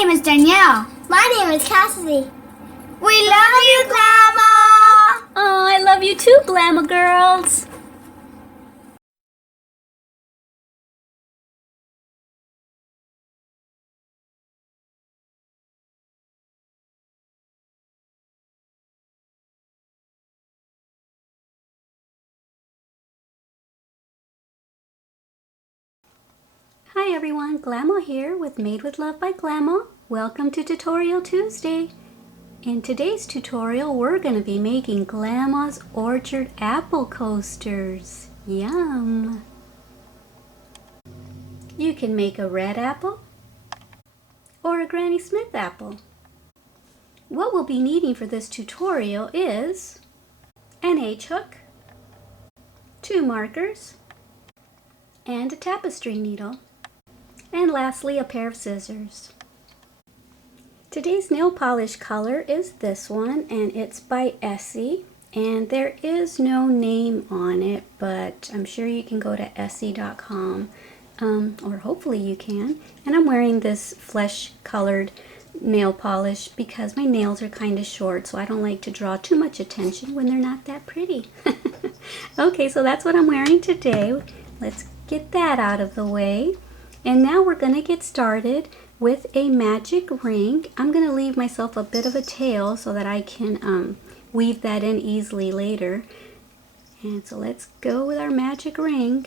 name is Danielle. My name is Cassidy. We love you, Glama! Oh, I love you too, Glama girls. Hi everyone, Glama here with Made with Love by Glama. Welcome to Tutorial Tuesday. In today's tutorial, we're going to be making Glama's Orchard apple coasters. Yum! You can make a red apple or a Granny Smith apple. What we'll be needing for this tutorial is an H-hook, 2 markers, and a tapestry needle. And lastly, a pair of scissors. Today's nail polish color is this one, and it's by Essie. And there is no name on it, but I'm sure you can go to essie.com, or hopefully you can. And I'm wearing this flesh colored nail polish because my nails are kind of short, so I don't like to draw too much attention when they're not that pretty. Okay, so that's what I'm wearing today. Let's get that out of the way. And now we're going to get started with a magic ring. I'm going to leave myself a bit of a tail so that I can weave that in easily later. And so let's go with our magic ring.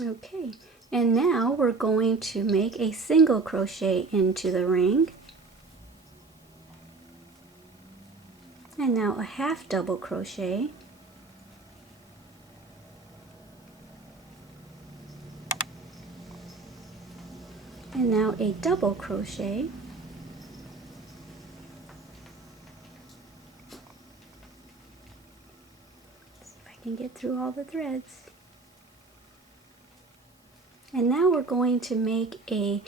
Okay, and now we're going to make a single crochet into the ring. And now a half double crochet. And now a double crochet. See if I can get through all the threads. And now we're going to make a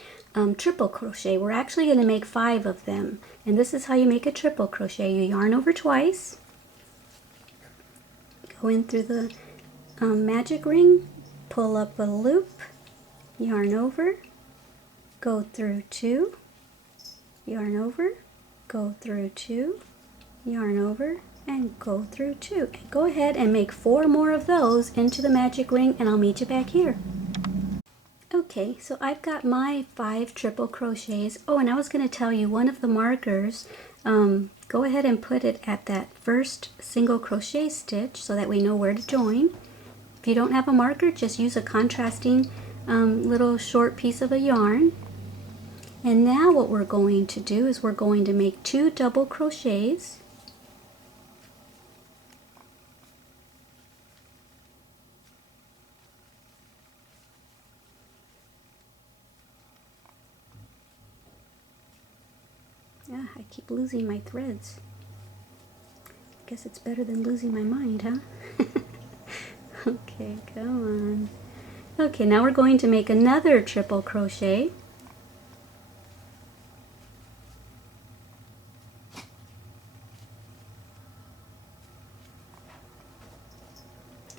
triple crochet. We're actually going to make 5 of them. And this is how you make a triple crochet. You yarn over twice. Go in through the magic ring, pull up a loop, yarn over, go through 2, yarn over, go through 2, yarn over, and go through 2. And go ahead and make 4 more of those into the magic ring, and I'll meet you back here. Okay, so I've got my 5 triple crochets. Oh, and I was going to tell you, one of the markers, go ahead and put it at that first single crochet stitch so that we know where to join. If you don't have a marker, just use a contrasting little short piece of a yarn. And now what we're going to do is we're going to make 2 double crochets. Yeah, I keep losing my threads. Guess it's better than losing my mind, huh? Okay, come on. Okay, now we're going to make another triple crochet.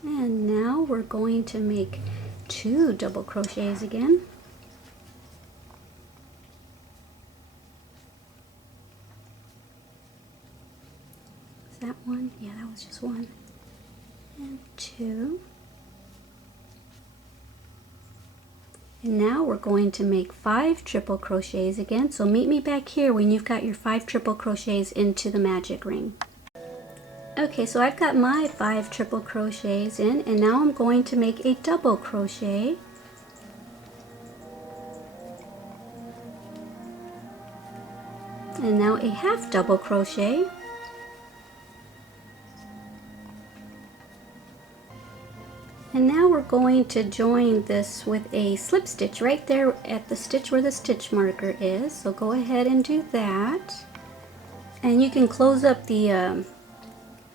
And now we're going to make 2 double crochets again. Is that one? Yeah, that was just 1. And 2. And now we're going to make 5 triple crochets again. So meet me back here when you've got your 5 triple crochets into the magic ring. Okay, so I've got my 5 triple crochets in, and now I'm going to make a double crochet. And now a half double crochet. And now we're going to join this with a slip stitch right there at the stitch where the stitch marker is. So go ahead and do that. And you can close up the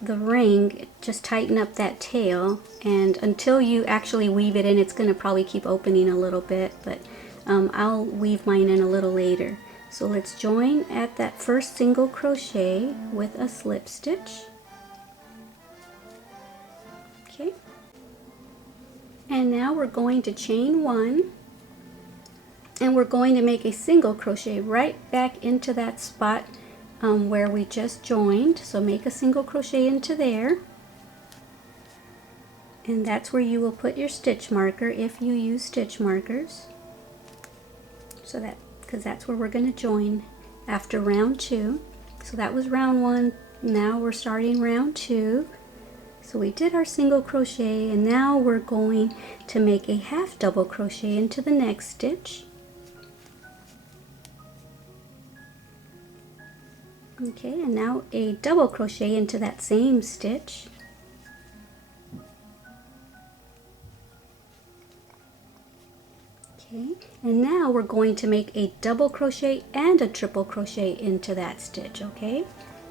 ring, just tighten up that tail, and until you actually weave it in, it's going to probably keep opening a little bit, but I'll weave mine in a little later. So let's join at that first single crochet with a slip stitch. Okay. And now we're going to chain 1, and we're going to make a single crochet right back into that spot where we just joined. So make a single crochet into there, and that's where you will put your stitch marker if you use stitch markers. So that, because that's where we're going to join after round 2. So that was round 1. Now we're starting round 2. So we did our single crochet, and now we're going to make a half double crochet into the next stitch. Okay, and now a double crochet into that same stitch. Okay, and now we're going to make a double crochet and a triple crochet into that stitch. Okay,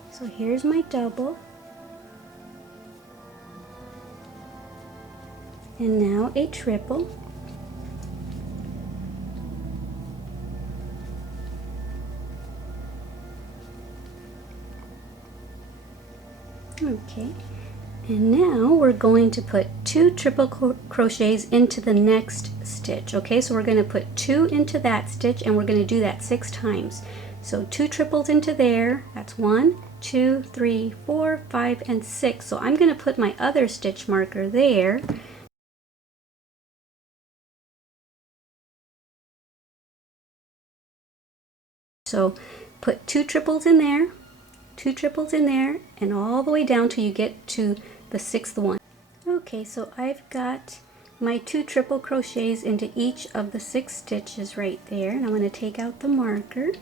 so here's my double, and now a triple, okay, and now we're going to put 2 triple crochets into the next stitch. Okay, so we're going to put 2 into that stitch, and we're going to do that 6 times. So 2 triples into there, that's 1, 2, 3, 4, 5, and 6. So I'm going to put my other stitch marker there. So put 2 triples in there, 2 triples in there, and all the way down till you get to the 6th one. Okay, so I've got my 2 triple crochets into each of the 6 stitches right there, and I'm going to take out the marker.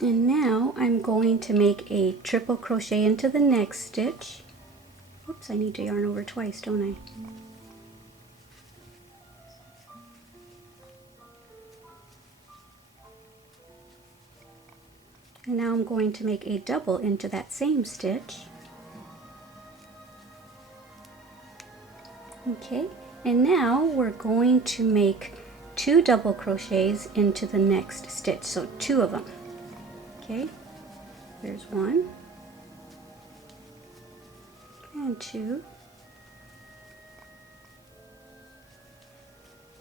And now I'm going to make a triple crochet into the next stitch. Oops, I need to yarn over twice, don't I? And now I'm going to make a double into that same stitch. Okay, and now we're going to make 2 double crochets into the next stitch, so 2 of them. Okay, there's 1 and 2,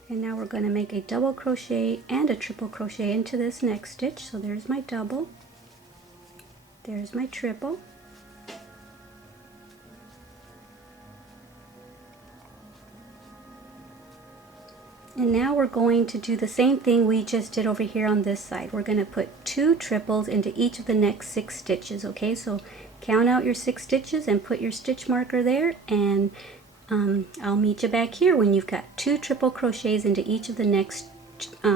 and now we're going to make a double crochet and a triple crochet into this next stitch. So there's my double, there's my triple, and now we're going to do the same thing we just did over here on this side. We're going to put 2 triples into each of the next 6 stitches. Okay, so count out your 6 stitches and put your stitch marker there, and I'll meet you back here when you've got 2 triple crochets into each of the next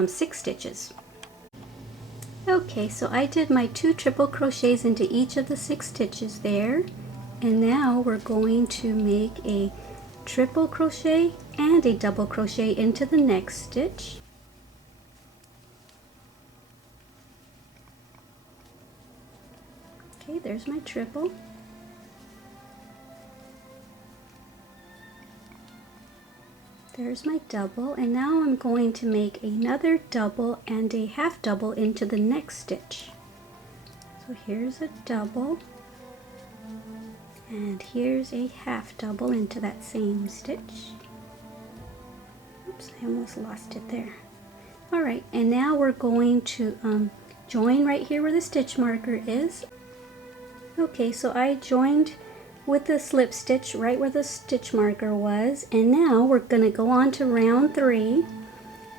6 stitches. Okay, so I did my 2 triple crochets into each of the 6 stitches there, and now we're going to make a triple crochet and a double crochet into the next stitch. Okay, there's my triple. There's my double, and now I'm going to make another double and a half double into the next stitch. So here's a double, and here's a half double into that same stitch. Oops, I almost lost it there. Alright, and now we're going to join right here where the stitch marker is. Okay, so I joined with the slip stitch right where the stitch marker was, and now we're going to go on to round 3,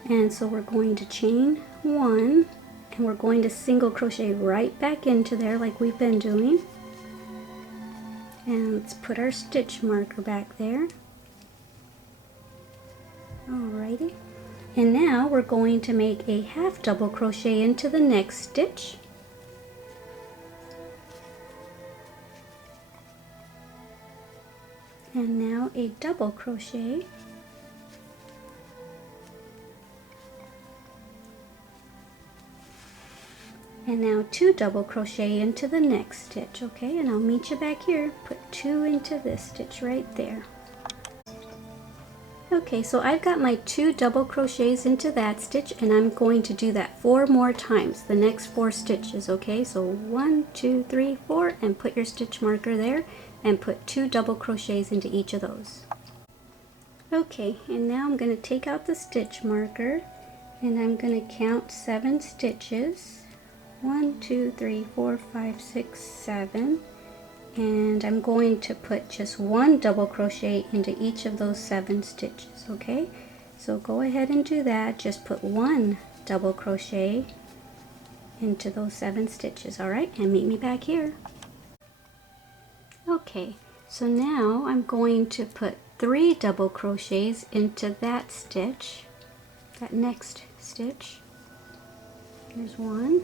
and so we're going to chain 1, and we're going to single crochet right back into there like we've been doing. And let's put our stitch marker back there. Alrighty, and now we're going to make a half double crochet into the next stitch. And now a double crochet, and now 2 double crochet into the next stitch. Okay, and I'll meet you back here. Put 2 into this stitch right there. Okay, so I've got my 2 double crochets into that stitch, and I'm going to do that 4 more times, the next 4 stitches. Okay, so 1, 2, 3, 4, and put your stitch marker there, and put 2 double crochets into each of those. Okay, and now I'm going to take out the stitch marker and I'm going to count 7 stitches. 1, 2, 3, 4, 5, 6, 7. And I'm going to put just 1 double crochet into each of those 7 stitches, okay? So go ahead and do that. Just put 1 double crochet into those 7 stitches, alright? And meet me back here. Okay, so now I'm going to put 3 double crochets into that stitch, that next stitch. Here's 1,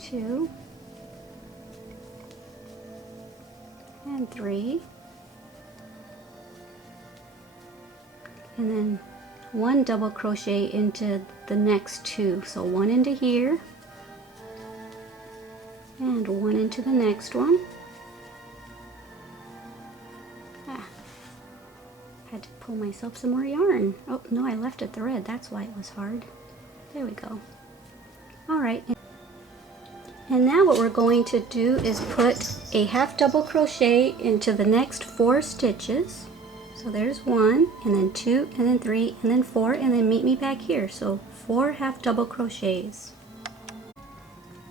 2, and 3, and then 1 double crochet into the next 2. So 1 into here and 1 into the next one. Had to pull myself some more yarn. Oh no, I left a thread, that's why it was hard. There we go. Alright, and now what we're going to do is put a half double crochet into the next 4 stitches. So there's 1, and then 2, and then 3, and then 4, and then meet me back here. So 4 half double crochets.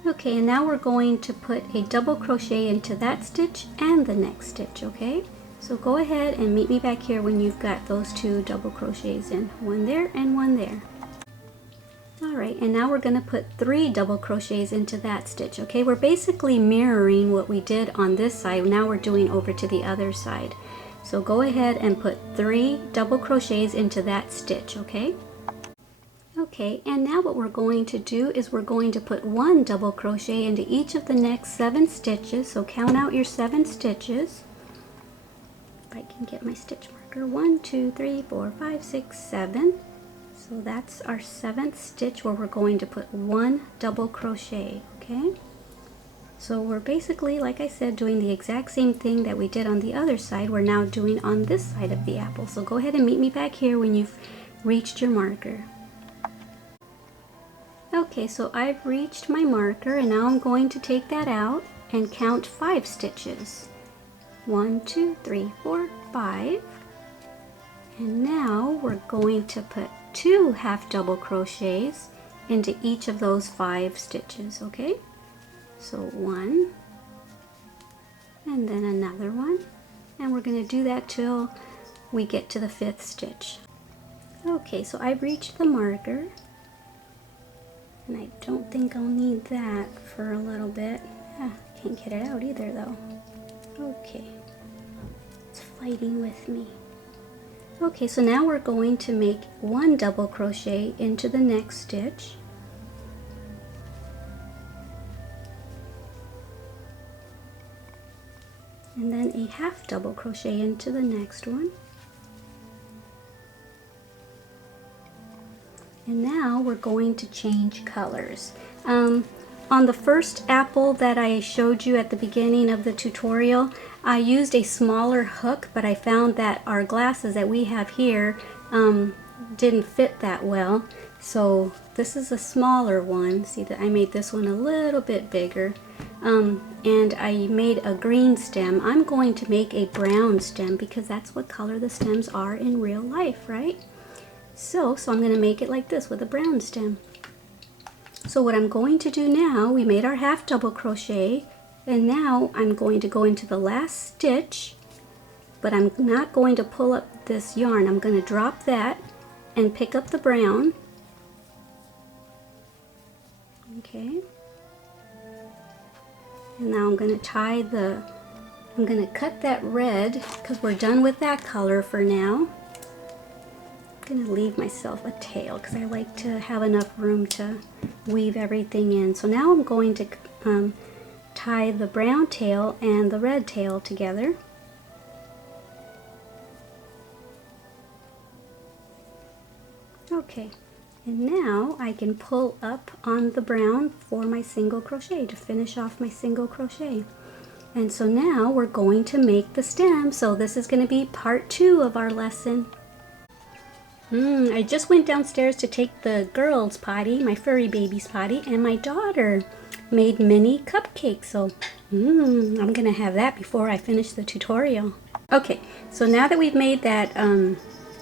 Okay, and now we're going to put a double crochet into that stitch and the next stitch, okay? So go ahead and meet me back here when you've got those 2 double crochets in. 1 there and 1 there. Alright, and now we're going to put 3 double crochets into that stitch, okay? We're basically mirroring what we did on this side. Now we're doing over to the other side. So go ahead and put 3 double crochets into that stitch, okay? Okay, and now what we're going to do is we're going to put 1 double crochet into each of the next 7 stitches. So count out your 7 stitches. If I can get my stitch marker. 1, 2, 3, 4, 5, 6, 7. So that's our 7th stitch where we're going to put 1 double crochet, okay? So we're basically, like I said, doing the exact same thing that we did on the other side. We're now doing on this side of the apple. So go ahead and meet me back here when you've reached your marker. Okay, so I've reached my marker and now I'm going to take that out and count 5 stitches. 1, 2, 3, 4, 5. And now we're going to put 2 half double crochets into each of those 5 stitches, okay? So 1, and then another one, and we're going to do that till we get to the 5th stitch. Okay, so I've reached the marker, and I don't think I'll need that for a little bit. Can't get it out either though. Okay, it's fighting with me. Okay, so now we're going to make 1 double crochet into the next stitch. And then a half double crochet into the next one. And now we're going to change colors. On the first apple that I showed you at the beginning of the tutorial, I used a smaller hook, but I found that our glasses that we have here didn't fit that well. So this is a smaller one. See that I made this one a little bit bigger. And I made a green stem. I'm going to make a brown stem because that's what color the stems are in real life, right? So I'm going to make it like this with a brown stem. So what I'm going to do now, we made our half double crochet, and now I'm going to go into the last stitch, but I'm not going to pull up this yarn. I'm going to drop that and pick up the brown. Okay. And now I'm going to I'm going to cut that red because we're done with that color for now. I'm going to leave myself a tail because I like to have enough room to weave everything in. So now I'm going to tie the brown tail and the red tail together. Okay, and now I can pull up on the brown for my single crochet to finish off my single crochet. And so now we're going to make the stem. So this is going to be part 2 of our lesson. I just went downstairs to take the girls' potty, my furry baby's potty, and my daughter made mini cupcakes. So I'm going to have that before I finish the tutorial. Okay, so now that we've made that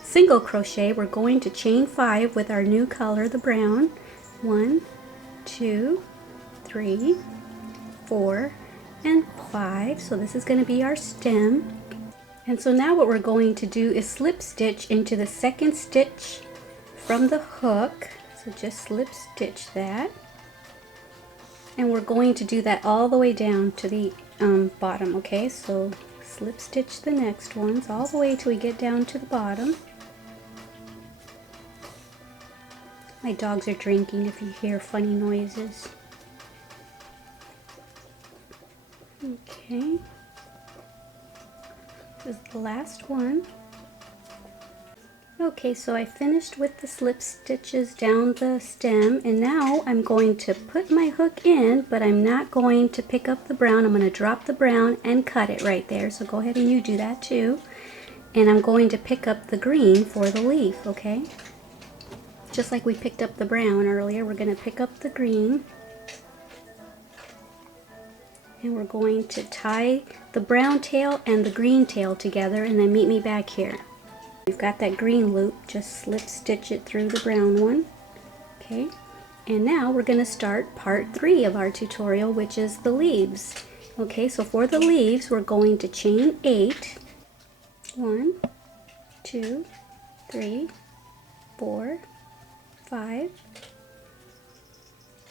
single crochet, we're going to chain 5 with our new color, the brown. 1, 2, 3, 4, and 5. So this is going to be our stem. And so now what we're going to do is slip stitch into the second stitch from the hook. So just slip stitch that. And we're going to do that all the way down to the bottom, okay? So slip stitch the next ones all the way till we get down to the bottom. My dogs are drinking if you hear funny noises. Okay. This is the last one. Okay, so I finished with the slip stitches down the stem, and now I'm going to put my hook in, but I'm not going to pick up the brown. I'm going to drop the brown and cut it right there. So go ahead and you do that too. And I'm going to pick up the green for the leaf, okay? Just like we picked up the brown earlier, we're going to pick up the green. And we're going to tie the brown tail and the green tail together, and then meet me back here. We've got that green loop, just slip stitch it through the brown one. Okay, and now we're going to start part 3 of our tutorial, which is the leaves. Okay, so for the leaves, we're going to chain 8. 1, 2, 3, 4, 5,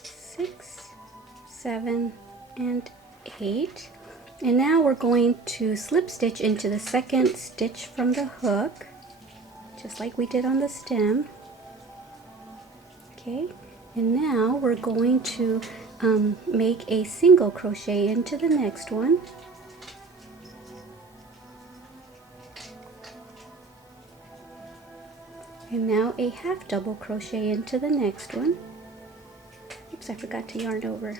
6, 7, and 8. And now we're going to slip stitch into the second stitch from the hook, just like we did on the stem. Okay, and now we're going to make a single crochet into the next one. And now a half double crochet into the next one. Oops, I forgot to yarn over.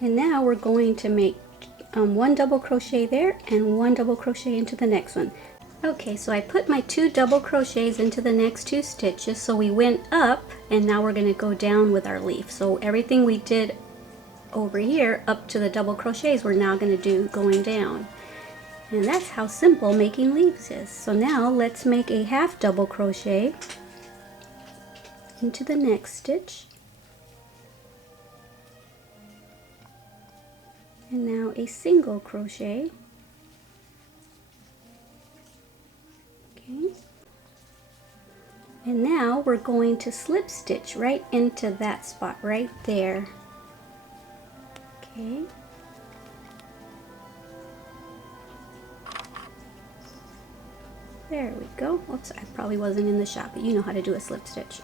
And now we're going to make 1 double crochet there and 1 double crochet into the next one. Okay, so I put my 2 double crochets into the next 2 stitches, so we went up and now we're going to go down with our leaf. So everything we did over here up to the double crochets we're now going to do going down. And that's how simple making leaves is. So now let's make a half double crochet into the next stitch. And now a single crochet. Okay. And now we're going to slip stitch right into that spot right there. Okay. There we go. Oops, I probably wasn't in the shop, but you know how to do a slip stitch.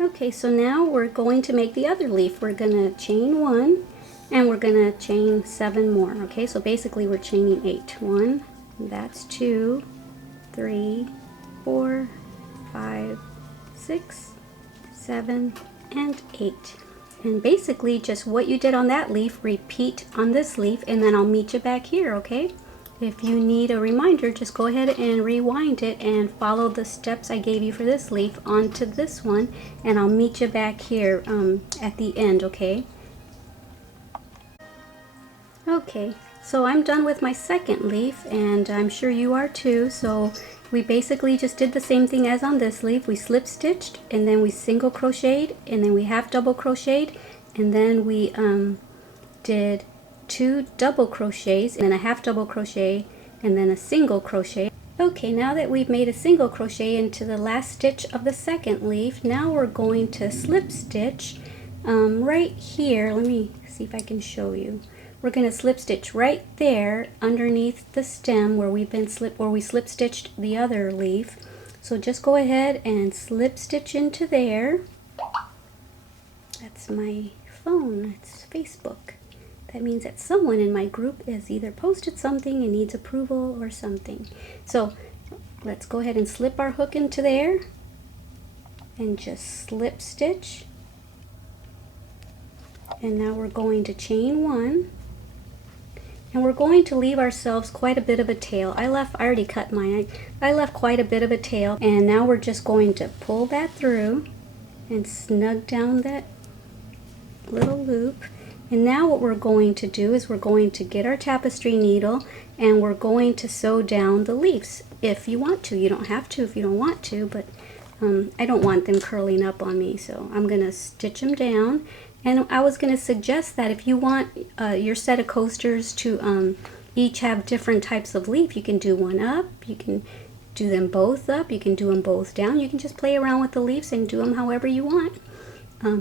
Okay, so now we're going to make the other leaf. We're going to chain 1. And we're going to chain 7 more, okay? So basically we're chaining 8. 1, that's 2, 3, 4, 5, 6, 7, and 8. And basically just what you did on that leaf, repeat on this leaf, and then I'll meet you back here, okay? If you need a reminder, just go ahead and rewind it and follow the steps I gave you for this leaf onto this one, and I'll meet you back here at the end, okay? Okay, so I'm done with my second leaf, and I'm sure you are too. So we basically just did the same thing as on this leaf. We slip stitched, and then we single crocheted, and then we half double crocheted, and then we did 2 double crochets, and then a half double crochet, and then a single crochet. Okay, now that we've made a single crochet into the last stitch of the second leaf, now we're going to slip stitch right here. Let me see if I can show you. We're going to slip stitch right there underneath the stem where we slip stitched the other leaf. So just go ahead and slip stitch into there. That's my phone. It's Facebook. That means that someone in my group has either posted something and needs approval or something. So let's go ahead and slip our hook into there and just slip stitch. And now we're going to chain 1. And we're going to leave ourselves quite a bit of a tail. I already cut mine. I left quite a bit of a tail. And now we're just going to pull that through and snug down that little loop. And now what we're going to do is we're going to get our tapestry needle and we're going to sew down the leaves if you want to. You don't have to if you don't want to, but I don't want them curling up on me, so I'm going to stitch them down. And I was going to suggest that if you want your set of coasters to each have different types of leaf, you can do one up, you can do them both up, you can do them both down. You can just play around with the leaves and do them however you want.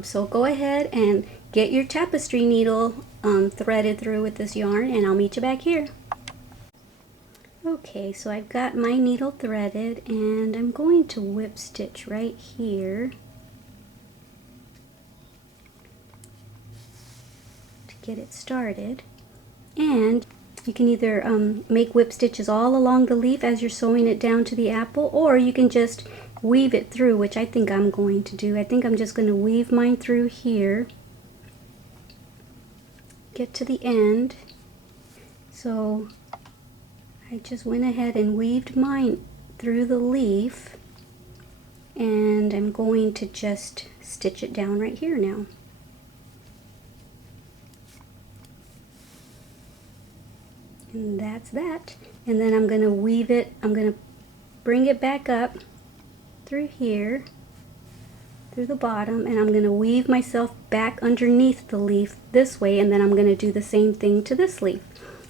So go ahead and get your tapestry needle threaded through with this yarn, and I'll meet you back here. Okay, so I've got my needle threaded and I'm going to whip stitch right here to get it started. And you can either make whip stitches all along the leaf as you're sewing it down to the apple, or you can just weave it through, which I think I'm going to do. I think I'm just going to weave mine through here, get to the end. So I just went ahead and weaved mine through the leaf, and I'm going to just stitch it down right here now. And that's that. And then I'm going to weave it, I'm going to bring it back up through here, through the bottom, and I'm going to weave myself back underneath the leaf this way, and then I'm going to do the same thing to this leaf.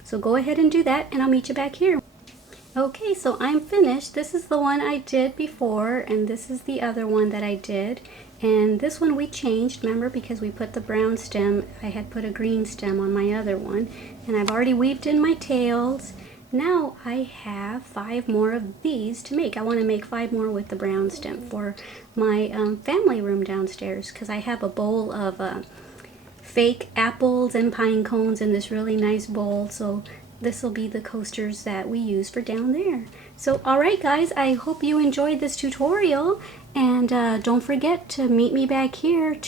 So go ahead and do that, and I'll meet you back here. Okay, so I'm finished. This is the one I did before, and this is the other one that I did. And this one we changed, remember, because we put the brown stem. I had put a green stem on my other one, and I've already weaved in my tails. Now I have 5 more of these to make. I want to make 5 more with the brown stem for my family room downstairs, because I have a bowl of fake apples and pine cones in this really nice bowl. So this will be the coasters that we use for down there. So alright guys, I hope you enjoyed this tutorial, and don't forget to meet me back here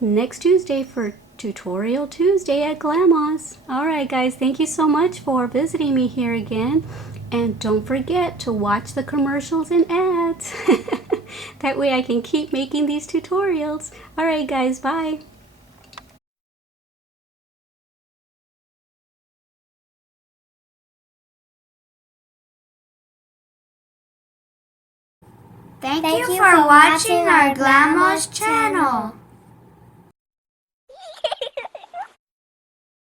next Tuesday for Tutorial Tuesday at Glama's. Alright guys, thank you so much for visiting me here again, and don't forget to watch the commercials and ads. That way I can keep making these tutorials. Alright guys, bye. Thank you for watching our Glama's channel.